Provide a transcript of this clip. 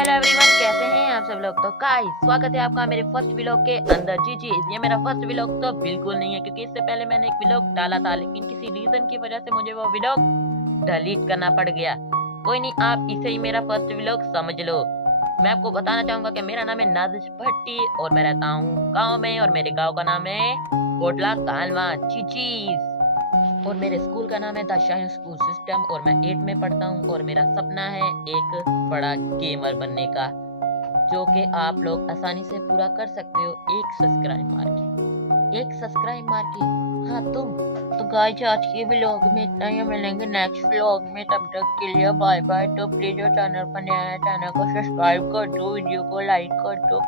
Hello everyone, कैसे हैं आप सब लोग। तो गाइस, स्वागत है आपका मेरे फर्स्ट व्लॉग के अंदर। जी ये मेरा फर्स्ट व्लॉग तो बिल्कुल नहीं है, क्योंकि इससे पहले मैंने एक व्लॉग डाला था, लेकिन किसी रीजन की वजह से मुझे वो व्लॉग डिलीट करना पड़ गया। कोई नहीं, आप इसे ही मेरा फर्स्ट व्लॉग समझ लो। मैं आपको बताना चाहूंगा कि मेरा नाम है नाजिश भट्टी और मैं रहता हूँ गाँव में, और मेरे गाँव का नाम है कोटला कालवा चीचीज, और मेरे स्कूल का नाम है द शाइन स्कूल सिस्टम, और मैं 8 में पढ़ता हूँ। और मेरा सपना है एक बड़ा गेमर बनने का, जो कि आप लोग आसानी से पूरा कर सकते हो एक सब्सक्राइब मार के। एक सब्सक्राइब मार के, हाँ तुम। तो गाइस, आज के व्लॉग में इतना ही, मिलेंगे नेक्स्ट व्लॉग में। तब तक के लिए बाय बाय। तो प्लीज जो चैनल पर नया है, चैनल को सब्सक्राइब कर दो, वीडियो को लाइक कर दो।